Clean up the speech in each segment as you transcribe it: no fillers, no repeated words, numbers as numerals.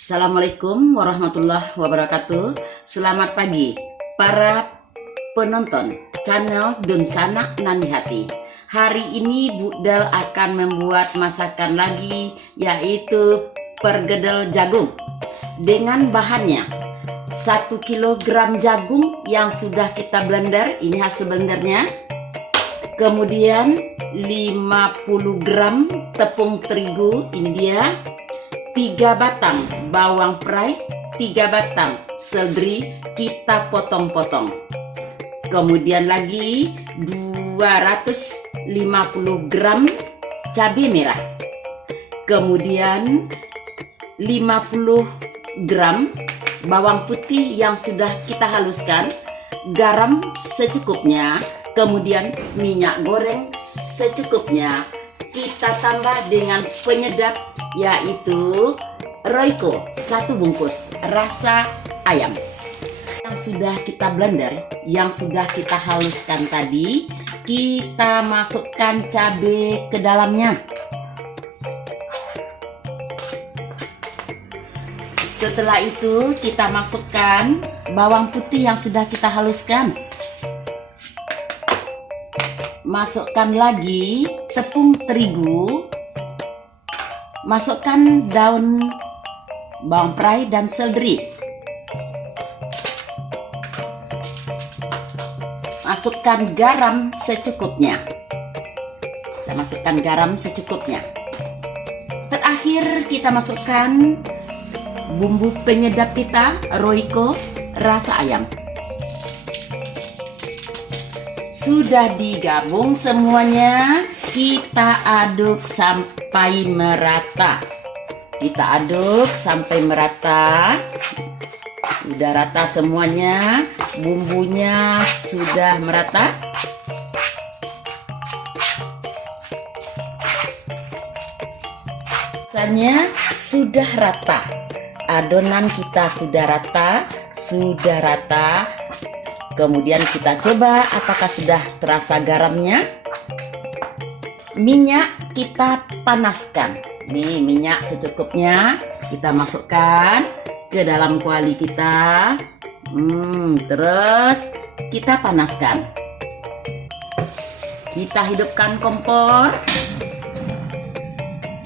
Assalamualaikum warahmatullahi wabarakatuh. Selamat pagi para penonton channel Dunsana Nani Hati. Hari ini Budal akan membuat masakan lagi, yaitu pergedel jagung. Dengan bahannya 1 kg jagung yang sudah kita blender, ini hasil blendernya. Kemudian 50 gram tepung terigu, ini dia. 3 batang bawang perai, 3 batang seledri kita potong-potong. Kemudian lagi 250 gram cabai merah. Kemudian 50 gram bawang putih yang sudah kita haluskan, garam secukupnya, kemudian minyak goreng secukupnya. Kita tambah dengan penyedap, yaitu Royco 1 bungkus rasa ayam yang sudah kita blender, yang sudah kita haluskan tadi. Kita masukkan cabai ke dalamnya. Setelah itu kita masukkan bawang putih yang sudah kita haluskan. Masukkan lagi tepung terigu, masukkan daun bawang perai dan seledri, masukkan garam secukupnya. Kita masukkan garam secukupnya. Terakhir kita masukkan bumbu penyedap kita, Royco rasa ayam. Sudah digabung semuanya, kita aduk sampai merata. Kita aduk sampai merata. Sudah rata semuanya, bumbunya sudah merata. Rasanya sudah rata. Adonan kita sudah rata, Kemudian kita coba apakah sudah terasa garamnya. Minyak kita panaskan. Nih, minyak secukupnya kita masukkan ke dalam kuali kita. Terus kita panaskan. Kita hidupkan kompor.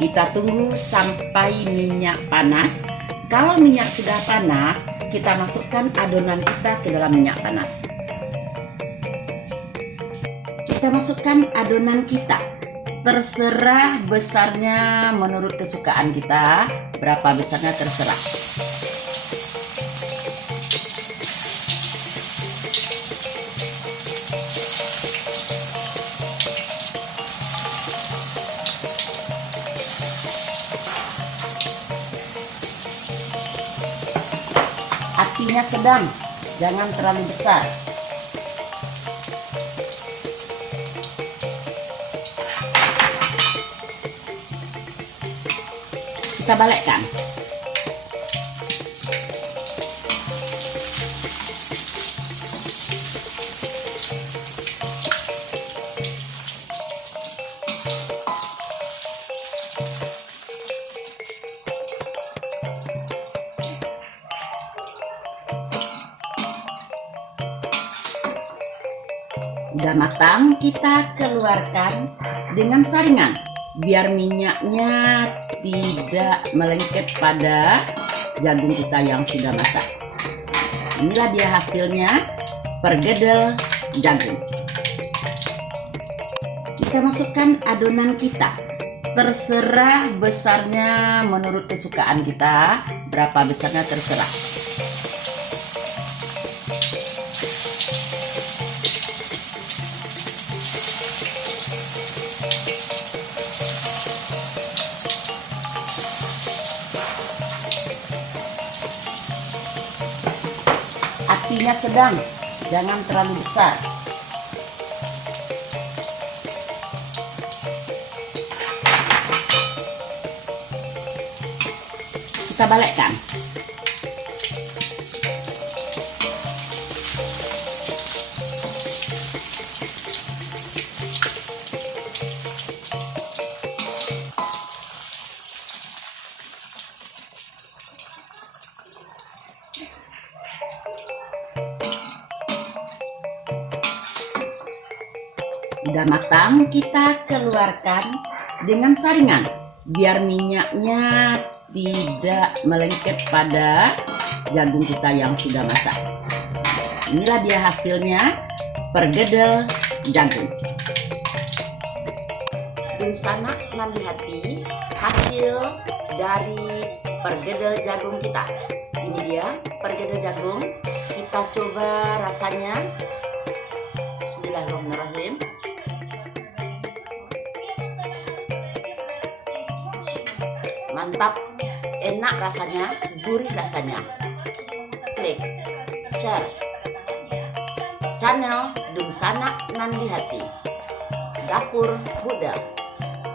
Kita tunggu sampai minyak panas. Kalau minyak sudah panas, kita masukkan adonan kita ke dalam minyak panas. Kita masukkan adonan kita. Terserah besarnya menurut kesukaan kita. Berapa besarnya terserah. Apinya sedang, jangan terlalu besar. Kita balikkan. Udah matang, kita keluarkan dengan saringan biar minyaknya tidak melengket pada jagung kita yang sudah masak. Inilah dia hasilnya, pergedel jagung. Kita masukkan adonan kita. Terserah besarnya menurut kesukaan kita. Berapa besarnya terserah. Apinya sedang, jangan terlalu besar. Kita balikkan. Udah matang, kita keluarkan dengan saringan biar minyaknya tidak melengket pada jagung kita yang sudah masak. Inilah dia hasilnya, pergedel jagung. Di sana nanti hati hasil dari pergedel jagung kita. Ini dia pergedel jagung. Kita coba rasanya. Bismillahirrahmanirrahim. Mantap, enak rasanya, gurih rasanya. Klik, share channel Dung Sanak Nandi Hati, Dapur Buddha.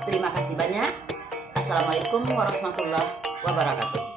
Terima kasih banyak. Assalamualaikum warahmatullahi wabarakatuh.